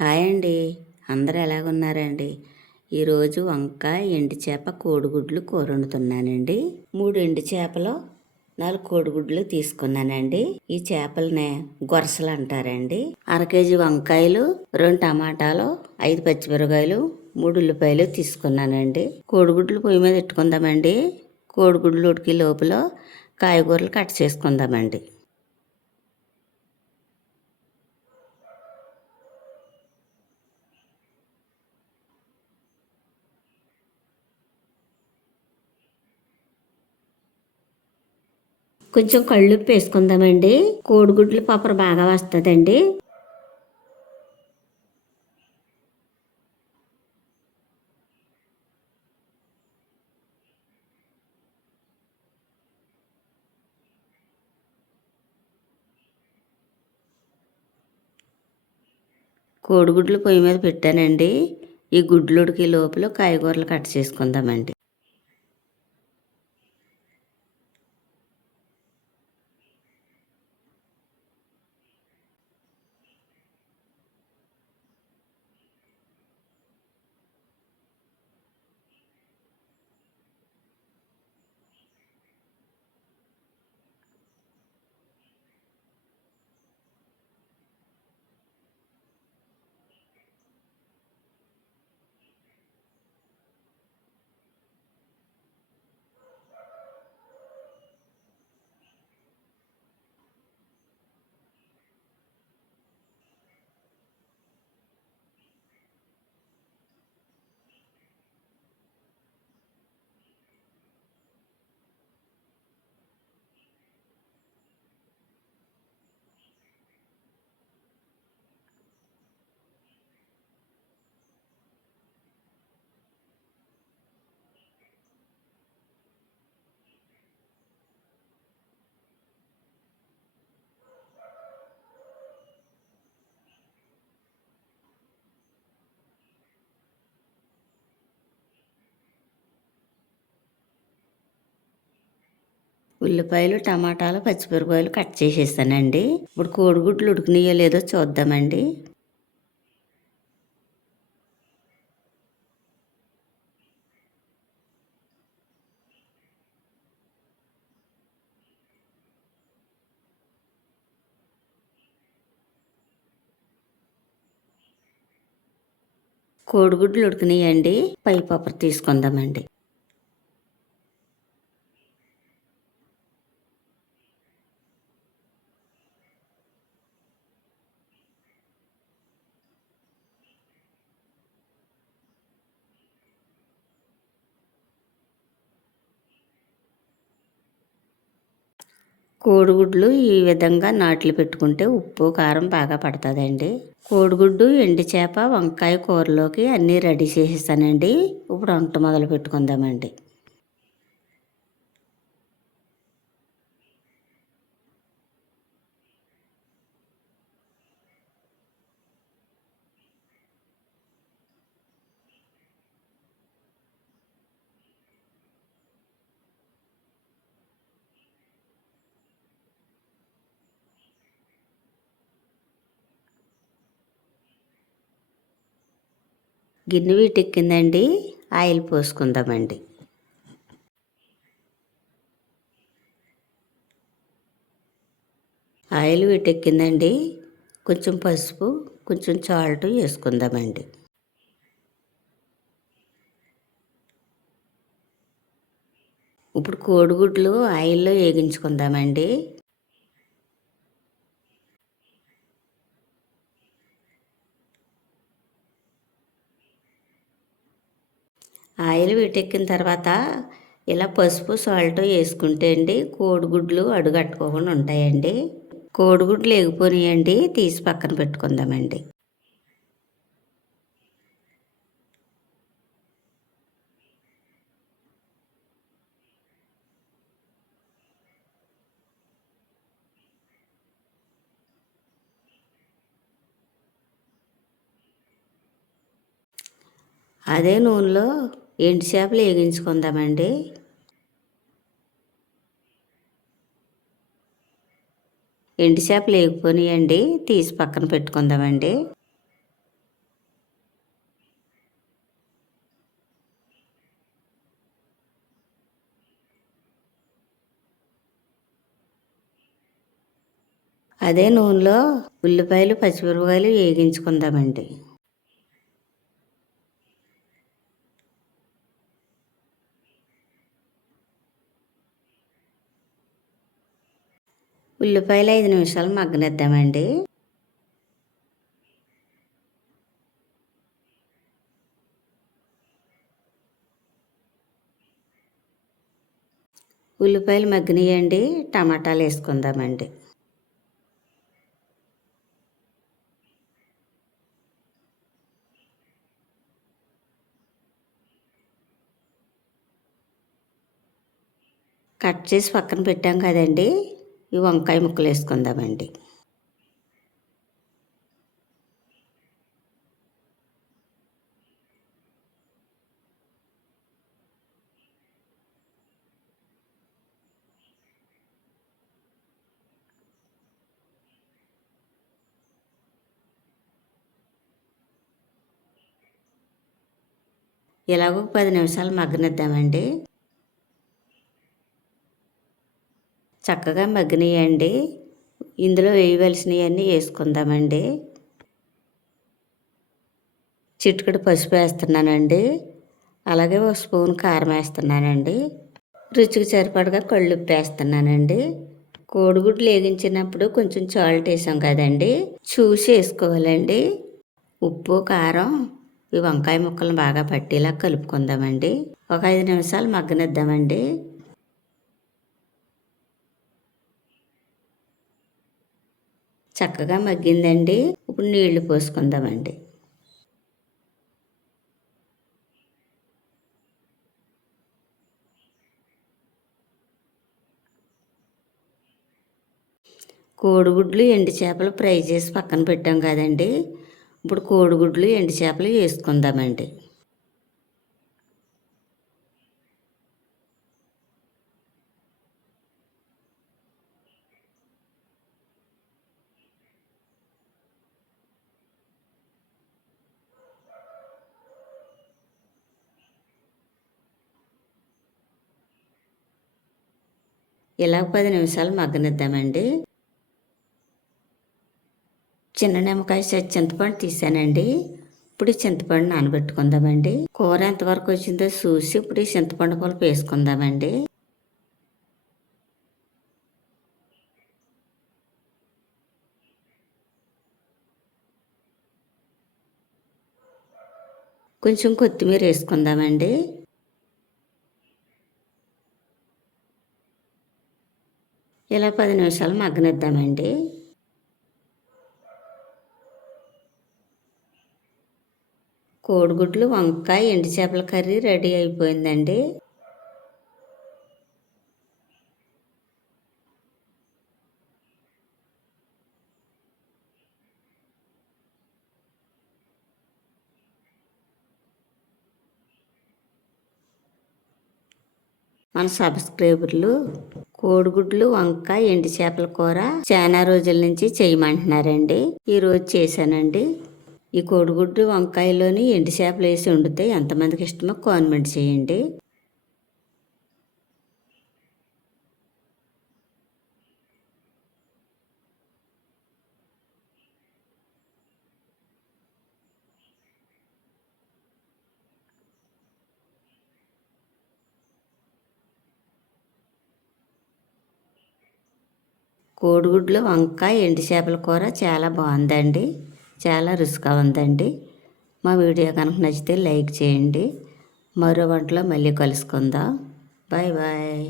Hi అండి. అందరూ ఎలాగున్నారండి? ఈరోజు వంకాయ, ఎండు చేప, కోడిగుడ్లు కూర వండుతున్నానండి. 3 ఎండు చేపలు, 4 కోడిగుడ్లు తీసుకున్నానండి. ఈ చేపలనే గొరసలు అంటారండి. అర కేజీ వంకాయలు, 2 టమాటాలు, 5 పచ్చిమిరపకాయలు, 3 ఉల్లిపాయలు తీసుకున్నానండి. కోడిగుడ్లు పొయ్యి మీద పెట్టుకుందామండి. కోడిగుడ్లు ఉడికి లోపల కాయగూరలు కట్ చేసుకుందామండి. కొంచెం కళ్ళుప్పు వేసుకుందామండి. కోడిగుడ్లు పప్పర బాగా వస్తుందండి. కోడిగుడ్లు పొయ్యి మీద పెట్టానండి. ఈ గుడ్లు ఉడికే లోపల కాయగూరలు కట్ చేసుకుందామండి. ఉల్లిపాయలు, టమాటాలు, పచ్చిమిరపకాయలు కట్ చేసేసానండి. ఇప్పుడు కోడిగుడ్లు ఉడికినాయో లేదో చూద్దామండి. కోడిగుడ్లు ఉడికినాయండి. పై పప్పర్ తీసుకుందామండి. కోడిగుడ్లు ఈ విధంగా నాట్లు పెట్టుకుంటే ఉప్పు కారం బాగా పడుతుందండి. కోడిగుడ్డు, ఎండు చేప, వంకాయ కూరలోకి అన్నీ రెడీ చేసేసానండి. ఇప్పుడు వంట మొదలు పెట్టుకుందామండి. గిన్నె వీటెక్కిందండి. ఆయిల్ పోసుకుందామండి. ఆయిల్ వీటెక్కిందండి. కొంచెం పసుపు, కొంచెం సాల్ట్ వేసుకుందామండి. ఇప్పుడు కోడిగుడ్లు ఆయిల్లో వేగించుకుందామండి. ఆయిల్ వీటెక్కిన తర్వాత ఇలా పసుపు సాల్ట్ వేసుకుంటే అండి కోడిగుడ్లు అడుగట్టుకోకుండా ఉంటాయండి. కోడిగుడ్లు ఎగిపోనియండి, తీసి పక్కన పెట్టుకుందామండి. అదే నూనెలో ఎండు చేపలు వేగించుకుందామండి. ఎండు చేపలు వేగిపోనియండి, తీసి పక్కన పెట్టుకుందామండి. అదే నూనెలో ఉల్లిపాయలు పచ్చిమిరపకాయలు వేగించుకుందామండి. ఉల్లిపాయలు 5 నిమిషాలు మగ్గనిద్దామండి. ఉల్లిపాయలు మగ్గినాయండి. టమాటాలు వేసుకుందామండి. కట్ చేసి పక్కన పెట్టాం కదండి, ఈ వంకాయ ముక్కలు వేసుకుందామండి. ఇలాగ 10 నిమిషాలు మగ్గనిద్దామండి. చక్కగా మగ్గినాయండి. ఇందులో వేయవలసినవన్నీ వేసుకుందామండి. చిటికెడు పసుపు వేస్తున్నానండి. అలాగే 1 స్పూన్ కారం వేస్తున్నానండి. రుచికి సరిపడగా కళ్ళుప్పు వేస్తున్నానండి. కోడిగుడ్లు వేగించినప్పుడు కొంచెం సాల్ట్ వేసాం కదండి, చూసి వేసుకోవాలండి. ఉప్పు కారం ఈ వంకాయ ముక్కలను బాగా పట్టేలా కలుపుకుందామండి. ఒక 5 నిమిషాలు మగ్గనిద్దామండి. చక్కగా మగ్గిందండి. ఇప్పుడు నీళ్లు పోసుకుందామండి. కోడిగుడ్లు ఎండు చేపలు ఫ్రై చేసి పక్కన పెట్టాం కదండి, ఇప్పుడు కోడిగుడ్లు ఎండు చేపలు వేసుకుందామండి. ఇలా 10 నిమిషాలు మగ్గనిద్దామండి. చిన్న నిమ్మకాయ చింతపండు తీసానండి. ఇప్పుడు చింతపండు నానబెట్టుకుందామండి. కూర ఎంతవరకు వచ్చిందో చూసి ఇప్పుడు ఈ చింతపండు పులుపు వేసుకుందామండి. కొంచెం కొత్తిమీర వేసుకుందామండి. ఇలా 10 నిమిషాలు మగ్గనిద్దామండి. కోడిగుడ్లు వంకాయ ఎండు చేపల కర్రీ రెడీ అయిపోయిందండి. మన సబ్స్క్రైబర్లు కోడిగుడ్లు వంకాయ ఎండు చేపల కూర చాలా రోజుల నుంచి చేయమంటున్నారండి. ఈరోజు చేశానండి. ఈ కోడిగుడ్డు వంకాయలోని ఎండు చేపలు వేసి వండితే ఎంతమందికి ఇష్టమో కామెంట్ చేయండి. కోడిగుడ్లు వంకాయ ఎండు చేపల కూర చాలా బాగుందండి. చాలా రుచిగా ఉందండి. మా వీడియో కనుక నచ్చితే లైక్ చేయండి. మరో వంటలో మళ్ళీ కలుసుకుందాం. Bye bye.